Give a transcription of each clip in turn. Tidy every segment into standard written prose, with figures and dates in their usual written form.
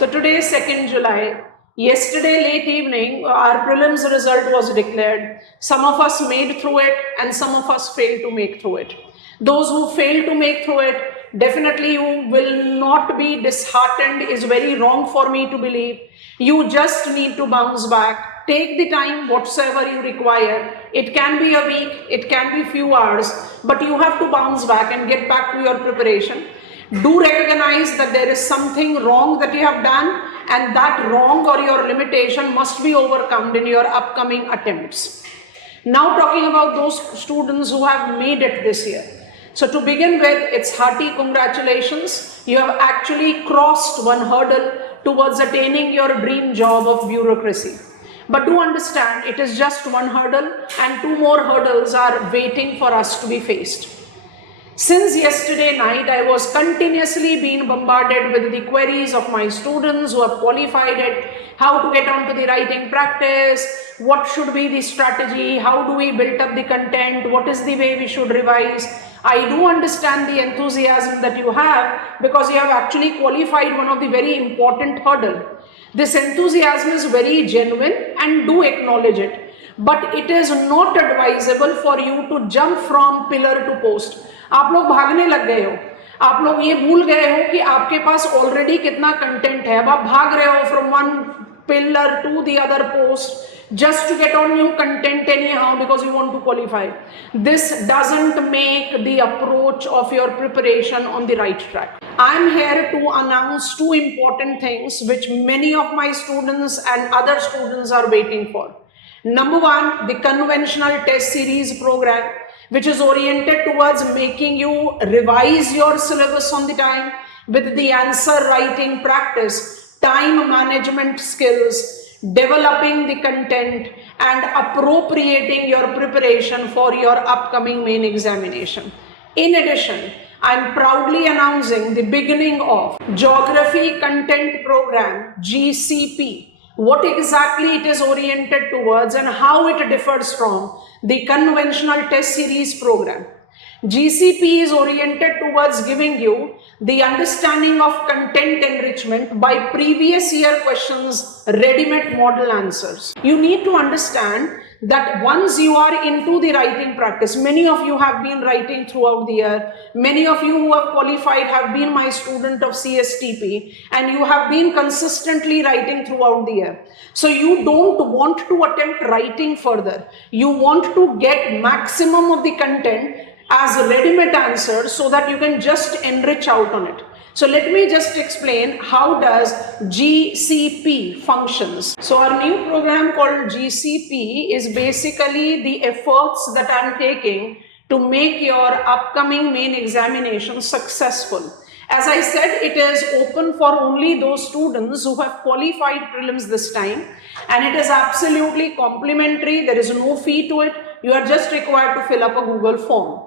So today is 2nd July. Yesterday late evening, our prelims result was declared. Some of us made through it and some of us failed to make through it. Those who failed to make through it, definitely you will not be disheartened, is very wrong for me to believe. You just need to bounce back. Take the time whatsoever you require. It can be a week, it can be few hours, but you have to bounce back and get back to your preparation. Do recognize that there is something wrong that you have done, and that wrong or your limitation must be overcome in your upcoming attempts. Now talking about those students who have made it this year. So to begin with, it's hearty congratulations. You have actually crossed one hurdle towards attaining your dream job of bureaucracy. But do understand, it is just one hurdle and two more hurdles are waiting for us to be faced. Since yesterday night, I was continuously being bombarded with the queries of my students who have qualified it, how to get onto the writing practice, what should be the strategy, how do we build up the content, what is the way we should revise. I do understand the enthusiasm that you have because you have actually qualified one of the very important hurdle. This enthusiasm is very genuine and do acknowledge it. But it is not advisable for you to jump from pillar to post. आप लोग भागने लग गए हो, आप लोग ये भूल गए हो कि आपके पास ऑलरेडी कितना कंटेंट है. अब आप भाग रहे हो from one pillar to the other post just to get on new content anyhow because you want to qualify. This doesn't make the approach of your preparation on the right track. I am here to announce two important things which many of my students and other students are waiting for. Number one, the conventional test series program, which is oriented towards making you revise your syllabus on the time with the answer writing practice, time management skills, developing the content and appropriating your preparation for your upcoming main examination. In addition, I am proudly announcing the beginning of Geography Content Program, GCP. What exactly it is oriented towards and how it differs from the conventional test series program. GCP is oriented towards giving you the understanding of content enrichment by previous year questions, ready-made model answers. You need to understand that once you are into the writing practice, many of you have been writing throughout the year, many of you who have qualified have been my student of CSTP, and you have been consistently writing throughout the year. So you don't want to attempt writing further. You want to get maximum of the content as ready-made answers so that you can just enrich out on it. So let me just explain how does GCP functions. So our new program called GCP is basically the efforts that I'm taking to make your upcoming main examination successful. As I said, it is open for only those students who have qualified prelims this time, and it is absolutely complimentary. There is no fee to it. You are just required to fill up a Google form.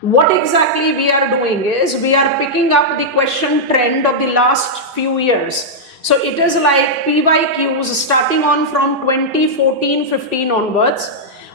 What exactly we are doing is we are picking up the question trend of the last few years. So it is like PYQs starting on from 2014-15 onwards,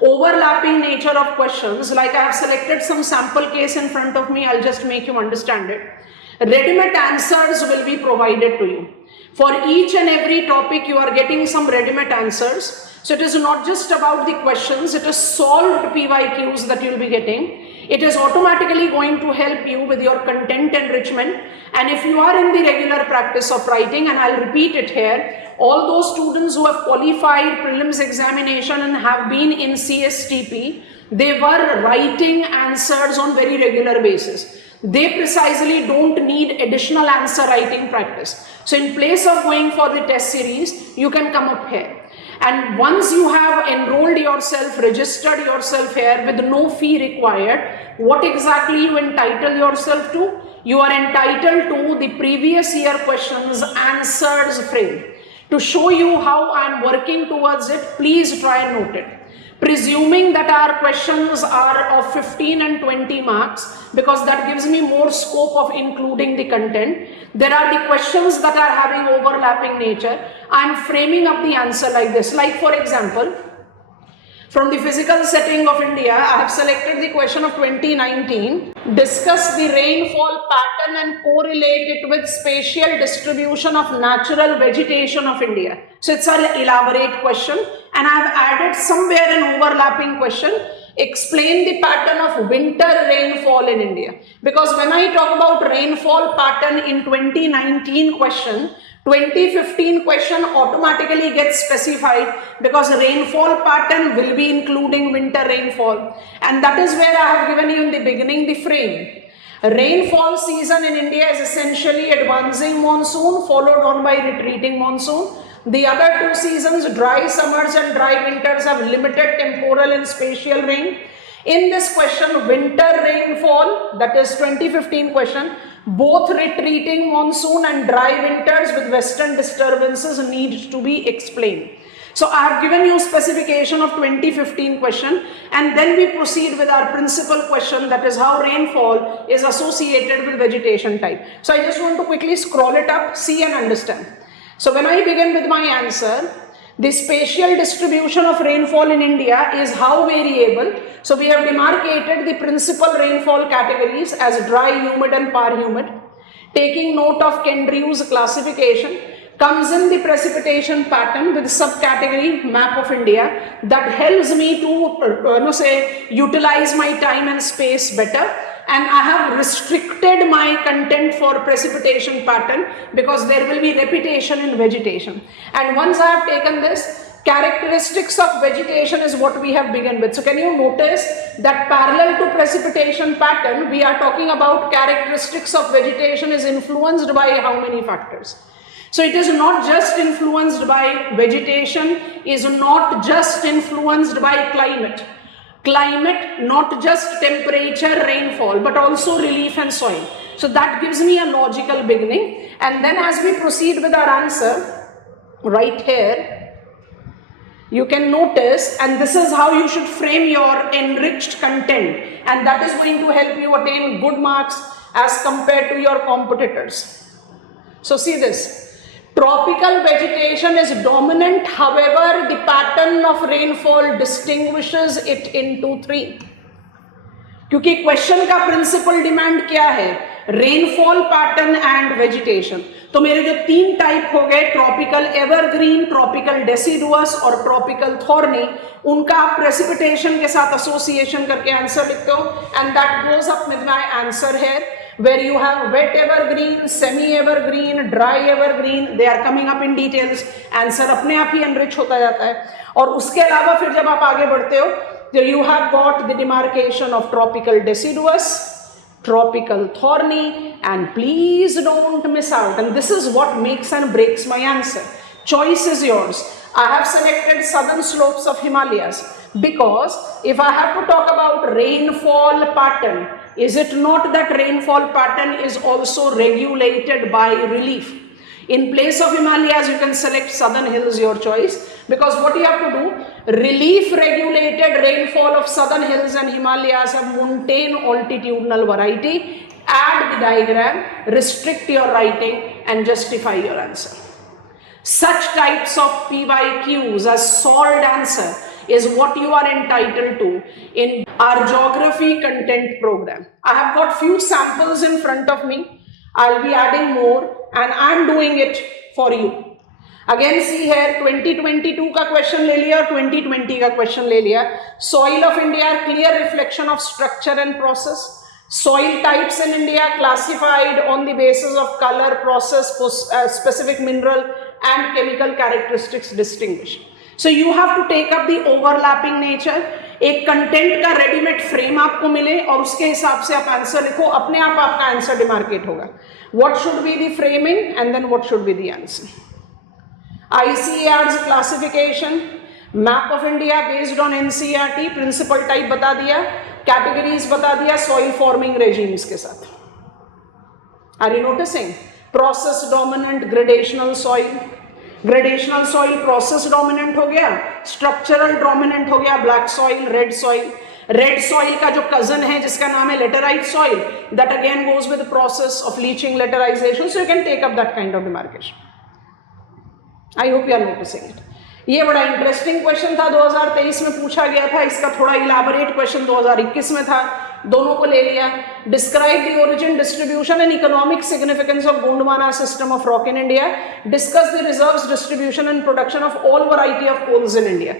overlapping nature of questions. Like I have selected some sample case in front of me, I'll just make you understand it. Ready-made answers will be provided to you. For each and every topic you are getting some ready-made answers. So it is not just about the questions, it is solved PYQs that you will be getting. It is automatically going to help you with your content enrichment. And if you are in the regular practice of writing, and I'll repeat it here, all those students who have qualified prelims examination and have been in CSTP, they were writing answers on very regular basis. They precisely don't need additional answer writing practice. So in place of going for the test series, you can come up here. And once you have enrolled yourself, registered yourself here with no fee required, what exactly you entitle yourself to? You are entitled to the previous year questions answers frame. To show you how I am working towards it, please try and note it. Presuming that our questions are of 15 and 20 marks, because that gives me more scope of including the content. There are the questions that are having overlapping nature. I am framing up the answer like this. Like for example, From the physical setting of India, I have selected the question of 2019. Discuss the rainfall pattern and correlate it with spatial distribution of natural vegetation of India. So it's an elaborate question, and I have added somewhere an overlapping question. Explain the pattern of winter rainfall in India. Because when I talk about rainfall pattern in 2019 question, 2015 question automatically gets specified because rainfall pattern will be including winter rainfall, and that is where I have given you in the beginning the frame. Rainfall season in India is essentially advancing monsoon followed on by retreating monsoon. The other two seasons, dry summers and dry winters, have limited temporal and spatial rain. In this question, winter rainfall, that is 2015 question, both retreating monsoon and dry winters with western disturbances need to be explained. So I have given you specification of 2015 question, and then we proceed with our principal question, that is how rainfall is associated with vegetation type. So I just want to quickly scroll it up, see and understand. So when I begin with my answer, the spatial distribution of rainfall in India is how variable. So we have demarcated the principal rainfall categories as dry, humid and par humid. Taking note of Kendrieu's classification, comes in the precipitation pattern with subcategory map of India that helps me to utilize my time and space better. And I have restricted my content for precipitation pattern because there will be repetition in vegetation. And once I have taken this, characteristics of vegetation is what we have begun with. So can you notice that parallel to precipitation pattern, we are talking about characteristics of vegetation is influenced by how many factors? So it is not just influenced by vegetation, is not just influenced by climate. Climate, not just temperature, rainfall, but also relief and soil. So that gives me a logical beginning. And then as we proceed with our answer, right here, you can notice, and this is how you should frame your enriched content, and that is going to help you attain good marks as compared to your competitors. So see this. Tropical vegetation is dominant, however, the pattern of rainfall distinguishes it into three. क्योंकि question का principal demand क्या है? Rainfall pattern and vegetation. तो मेरे जो तीन type हो गए, ट्रॉपिकल एवरग्रीन, ट्रॉपिकल डेसिडुअस और ट्रॉपिकल थॉर्नी, उनका आप प्रेसिपिटेशन के साथ एसोसिएशन करके आंसर लिखते हो, and that goes up with my answer here, where you have wet evergreen, semi evergreen, dry evergreen, they are coming up in details. Answer अपने आप ही enrich होता जाता है. और उसके अलावा फिर जब आप आगे बढ़ते हो, you have got the demarcation of tropical deciduous, tropical thorny, and please don't miss out, and this is what makes and breaks my answer. Choice is yours. I have selected southern slopes of Himalayas because if I have to talk about rainfall pattern, is it not that rainfall pattern is also regulated by relief? In place of Himalayas, you can select southern hills, your choice, because what you have to do, relief regulated rainfall of southern hills and Himalayas have montane altitudinal variety. Add the diagram, restrict your writing and justify your answer. Such types of PYQs as solved answer is what you are entitled to in our geography content program. I have got few samples in front of me. I'll be adding more and I'm doing it for you. Again see here, 2022 का question ले लिया और 2020 का question ले लिया. Soil of India, clear reflection of structure and process. Soil types in India classified on the basis of color, process, specific mineral and chemical characteristics distinguished. So you have to take up the overlapping nature. एक content का readymade frame आपको मिले और उसके हिसाब से आप answer लिखो, अपने आप आपका आंसर डिमार्केट होगा. What should be the framing and then what should be the answer. ICAR's classification, map of India based on NCERT, principal type बता दिया, categories बता दिया soil forming regimes के साथ. Are you noticing? Process dominant, gradational soil. Gradational soil process dominant हो गया, structural dominant हो गया black soil, red soil. Red soil का जो कजन है जिसका नाम है laterite soil, that again goes with process of leaching, laterization. So you can take up that kind of demarcation. I hope you are noticing it. ये बड़ा interesting question था, 2023 में पूछा गया था। इसका थोड़ा इलाबोरेट क्वेश्चन 2021 में था, दोनों को ले लिया। Describe the origin, distribution and economic significance of Gondwana system of rock in India. Discuss the reserves, distribution and production of all variety of coals in India.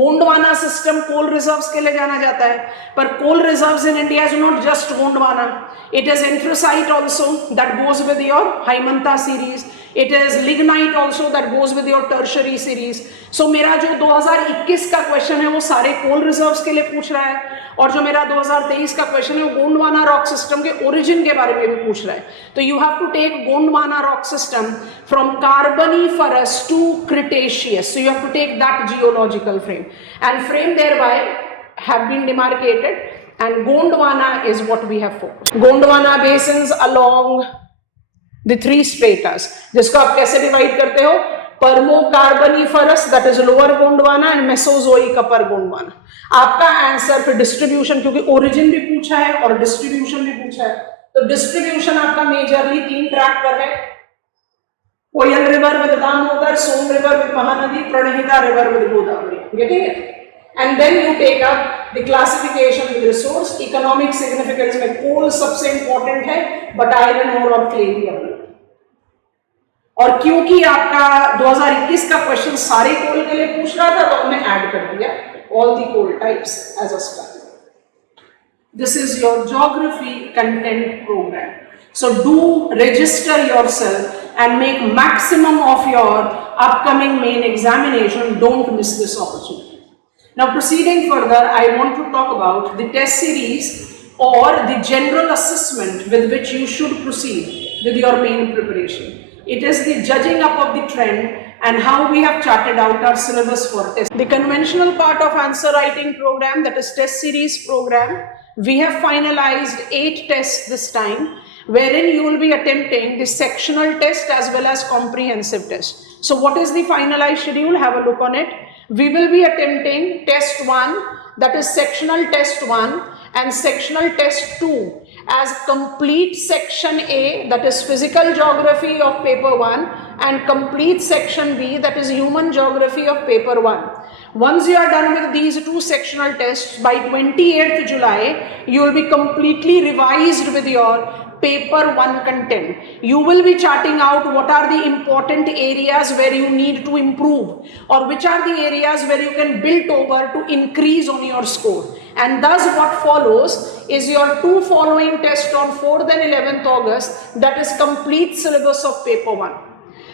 Gondwana system coal reserves के लिए जाना जाता है, पर coal reserves in India is not just Gondwana, it is anthracite also that goes with your Haimanta series, it is lignite also that goes with your tertiary series. So मेरा जो 2021 का question है वो सारे कोल रिजर्व्स के लिए पूछ रहा है, और जो मेरा 2023 का क्वेश्चन है वो गोंडवाना रॉक सिस्टम के ओरिजिन के बारे में भी पूछ रहा है। तो you have to take Gondwana rock system from Carboniferous to Cretaceous, so you have to take that geological frame, and frame thereby have been demarcated, and Gondwana is what we have focused. Gondwana basins along the three stratas, जिसको आप कैसे divide करते हो, Permo Carboniferous that is lower Gondwana and Mesozoic upper Gondwana. आपका answer फिर distribution, क्योंकि origin भी पूछा है और डिस्ट्रीब्यूशन भी पूछा है, तो डिस्ट्रीब्यूशन आपका मेजरली 3 ट्रैक पर है। Koel river with Damodar, Son river with Mahanadi, Pranhita river with Godavari, getting it? And then you take up the classification with resource, economic significance में कोल सबसे इंपॉर्टेंट है, बट आयरन ओर और क्ले भी अवेलेबल। और क्योंकि आपका 2021 का क्वेश्चन सारे कोल के लिए पूछ रहा था, तो हमने ऐड कर दिया all the coal types as a study. This is your geography content program. So do register yourself and make maximum of your upcoming main examination. Don't miss this opportunity. Now proceeding further, I want to talk about the test series or the general assessment with which you should proceed with your main preparation. It is the judging up of the trend and how we have charted out our syllabus for test. The conventional part of answer writing program, that is test series program, we have finalized 8 tests this time, wherein you will be attempting the sectional test as well as comprehensive test. So what is the finalized schedule? Have a look on it. We will be attempting test 1, that is sectional test 1, and sectional test 2 as complete section A, that is physical geography of paper 1, and complete section B, that is human geography of paper 1. Once you are done with these 2 sectional tests, by 28th July, you will be completely revised with your paper 1 content. You will be charting out what are the important areas where you need to improve, or which are the areas where you can build over to increase on your score. And thus what follows is your 2 following tests on 4th and 11th August, that is complete syllabus of paper 1.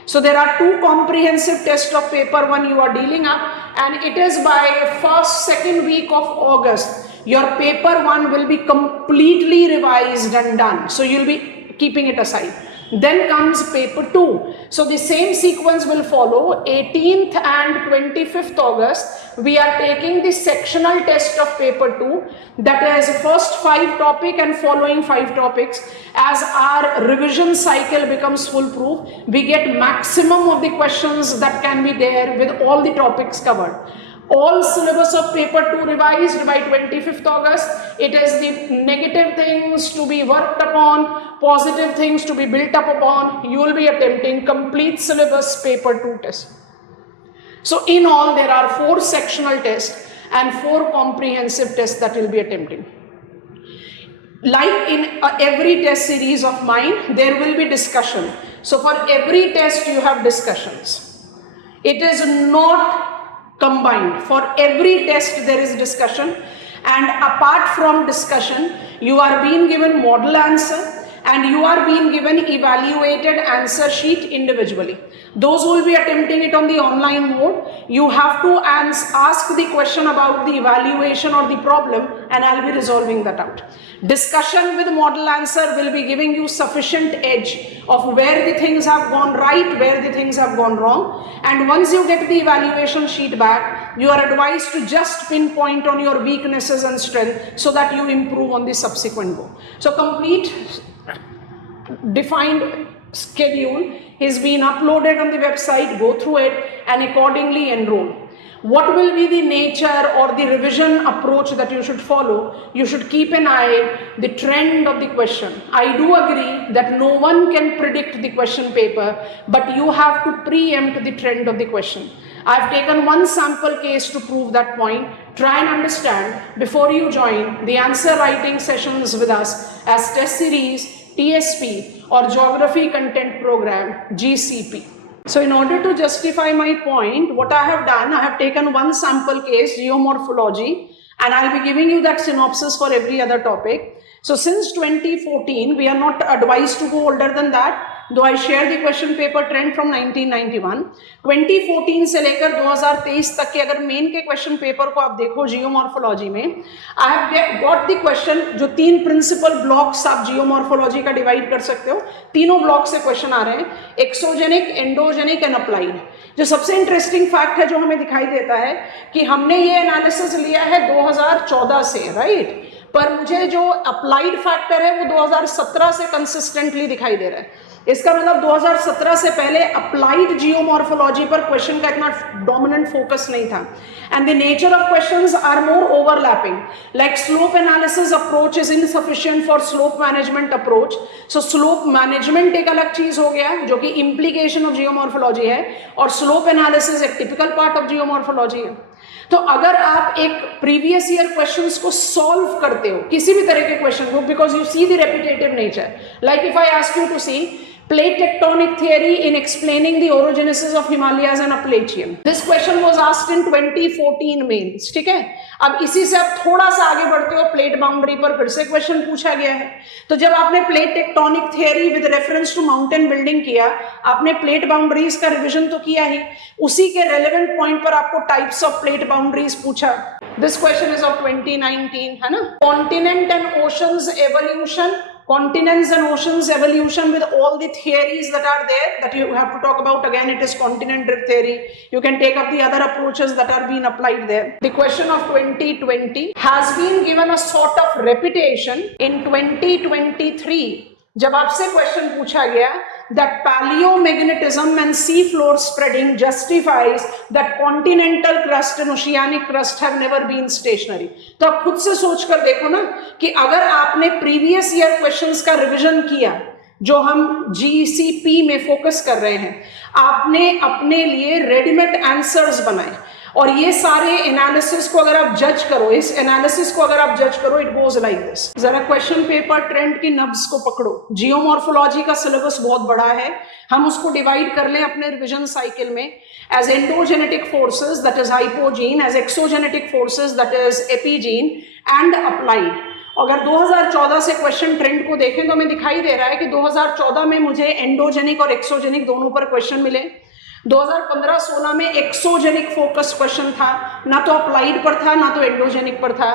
So there are 2 comprehensive tests of paper 1 you are dealing up, and it is by first, second week of August, your paper 1 will be completely revised and done. So you'll be keeping it aside. Then comes paper 2. So the same sequence will follow. 18th and 25th August, we are taking the sectional test of paper 2. That is first 5 topic and following 5 topics. As our revision cycle becomes foolproof, we get maximum of the questions that can be there with all the topics covered. All syllabus of paper 2 revised by 25th August. It is the negative things to be worked upon, positive things to be built up upon. You will be attempting complete syllabus paper 2 test. So in all, there are 4 sectional tests and 4 comprehensive tests that will be attempting. Like in every test series of mine, there will be discussion. So for every test you have discussions. It is not combined. For every test there is discussion, and apart from discussion, you are being given model answer and you are being given evaluated answer sheet individually. Those who will be attempting it on the online mode, you have to ask the question about the evaluation or the problem, and I'll be resolving that out. Discussion with model answer will be giving you sufficient edge of where the things have gone right, where the things have gone wrong, and once you get the evaluation sheet back, you are advised to just pinpoint on your weaknesses and strength so that you improve on the subsequent go. So complete defined schedule is being uploaded on the website. Go through it and accordingly enroll. What will be the nature or the revision approach that you should follow? You should keep an eye the trend of the question. I do agree that no one can predict the question paper, but you have to preempt the trend of the question. I've taken one sample case to prove that point. Try and understand before you join the answer writing sessions with us as test series, TSP or geography content program, GCP. So in order to justify my point, what I have done, I have taken one sample case, geomorphology, and I'll be giving you that synopsis for every other topic. So since 2014, we are not advised to go older than that, though I share the question paper trend from 1991. 2014 से लेकर 2023 तक के अगर main के question paper को आप देखो geomorphology में, I have got the question, जो 3 प्रिंसिपल ब्लॉक्स आप जियोमॉर्फोलॉजी का डिवाइड कर सकते हो, तीनों ब्लॉक से क्वेश्चन आ रहे हैं, एक्सोजेनिक, एंडोजेनिक एंड अप्लाइड। जो सबसे इंटरेस्टिंग फैक्ट है जो हमें दिखाई देता है कि हमने ये एनालिसिस लिया है 2014 से, राइट, पर मुझे जो अप्लाइड फैक्टर है वो 2017 से कंसिस्टेंटली दिखाई दे रहा है। इसका मतलब 2017 से पहले अप्लाइड जियोमॉर्फोलॉजी पर क्वेश्चन का इतना डोमिनेंट फोकस नहीं था, and the nature of questions are more overlapping, like slope analysis approach is insufficient for slope management approach. So slope management एक अलग चीज हो गया जो कि इम्प्लीकेशन ऑफ जियोमॉर्फोलॉजी है, और स्लोप एनालिसिस एक टिपिकल पार्ट ऑफ जियोमॉर्फोलॉजी है। तो अगर आप एक प्रीवियस ईयर क्वेश्चंस को सॉल्व करते हो, किसी भी तरह के क्वेश्चन को, because you see the repetitive nature, like if I ask you to see plate tectonic theory in explaining the orogenesis of Himalayas and Appalachian. This question was asked in 2014 mains, ठीक है। अब इसी से आप थोड़ा सा आगे बढ़ते हो, प्लेट बाउंड्री पर फिर से क्वेश्चन पूछा गया है। तो जब आपने plate tectonic theory with reference to mountain building किया, आपने प्लेट बाउंड्रीज का रिविजन तो किया ही, उसी के रेलेवेंट पॉइंट पर आपको टाइप्स ऑफ प्लेट बाउंड्रीज पूछा। दिस क्वेश्चन इज ऑफ 2019, है ना। Continent and oceans evolution, continents and oceans evolution with all the theories that are there that you have to talk about. Again, it is continent drift theory. You can take up the other approaches that are being applied there. The question of 2020 has been given a sort of repetition in 2023. जब आपसे question पूछा गया that paleomagnetism and sea floor spreading justifies that continental crust and oceanic crust have never been stationary. तो आप खुद से सोच कर देखो ना कि अगर आपने प्रीवियस ईयर क्वेश्चंस का रिवीजन किया, जो हम जीसीपी में फोकस कर रहे हैं, आपने अपने लिए रेडीमेड आंसर्स बनाए, और ये सारे एनालिसिस को अगर आप जज करो, इस एनालिसिस को अगर आप जज करो, इट गोज लाइक दिस। जरा क्वेश्चन पेपर ट्रेंड की नब्ज को पकड़ो। जियोमॉर्फोलॉजी का सिलेबस बहुत बड़ा है, हम उसको डिवाइड कर लें अपने रिवीजन साइकिल में as endogenetic forces that is hypogene, as exogenetic forces that is epigene and applied. अगर 2014 से क्वेश्चन ट्रेंड को देखें तो हमें दिखाई दे रहा है कि 2014 में मुझे एंडोजेनिक और एक्सोजेनिक दोनों पर क्वेश्चन मिले। 2015-16 में एक्सोजेनिक फोकस क्वेश्चन था, ना तो अप्लाइड पर था ना तो एंडोजेनिक पर था।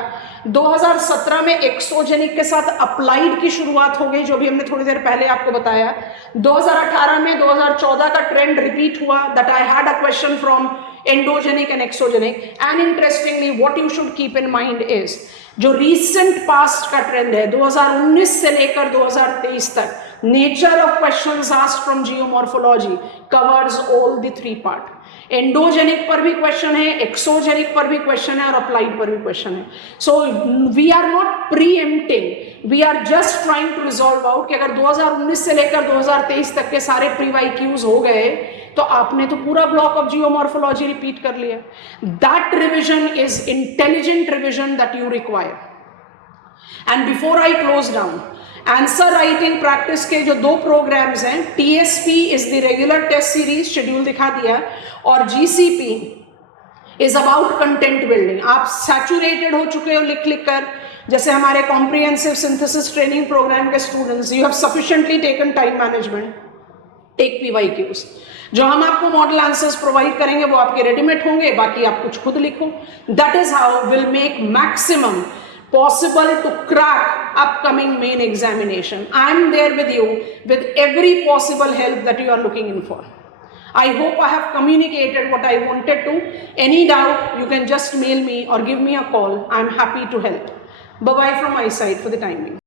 2017 में एक्सोजेनिक के साथ अप्लाइड की शुरुआत हो गई, जो भी हमने थोड़ी देर पहले आपको बताया। 2018 में 2014 का ट्रेंड रिपीट हुआ, that I had a question from endogenic and exogenic. And interestingly what you should keep in mind is जो रीसेंट पास्ट का ट्रेंड है 2019 से लेकर 2023 तक, nature of questions asked from geomorphology covers all the 3 part. Endogenic पर भी question है, exogenic पर भी क्वेश्चन है और अप्लाइड पर भी क्वेश्चन है। So we are not preempting, we are just trying to resolve out कि अगर 2019 से लेकर 2023 तक के सारे प्री-वाईक्यूज हो गए तो आपने तो पूरा ब्लॉक ऑफ जियोमॉर्फोलॉजी रिपीट कर लिया। That revision is intelligent revision that you require. And before I close down, answer writing practice के जो 2 प्रोग्राम्स हैं, TSP is the regular test series, schedule दिखा दिया, और GCP is about content building. आप saturated हो चुके हो लिख लिख कर, जैसे हमारे कॉम्प्रिहेंसिव सिंथेसिस ट्रेनिंग प्रोग्राम के students, you have sufficiently taken time management, take PYQs. जो हम आपको मॉडल आंसर्स प्रोवाइड करेंगे वो आपके रेडीमेड होंगे, बाकी आप कुछ खुद लिखो। That is how will make maximum possible to crack upcoming main examination. I am there with you with every possible help that you are looking in for. I hope I have communicated what I wanted to. Any doubt, you can just mail me or give me a call. I am happy to help. Bye-bye from my side for the time being.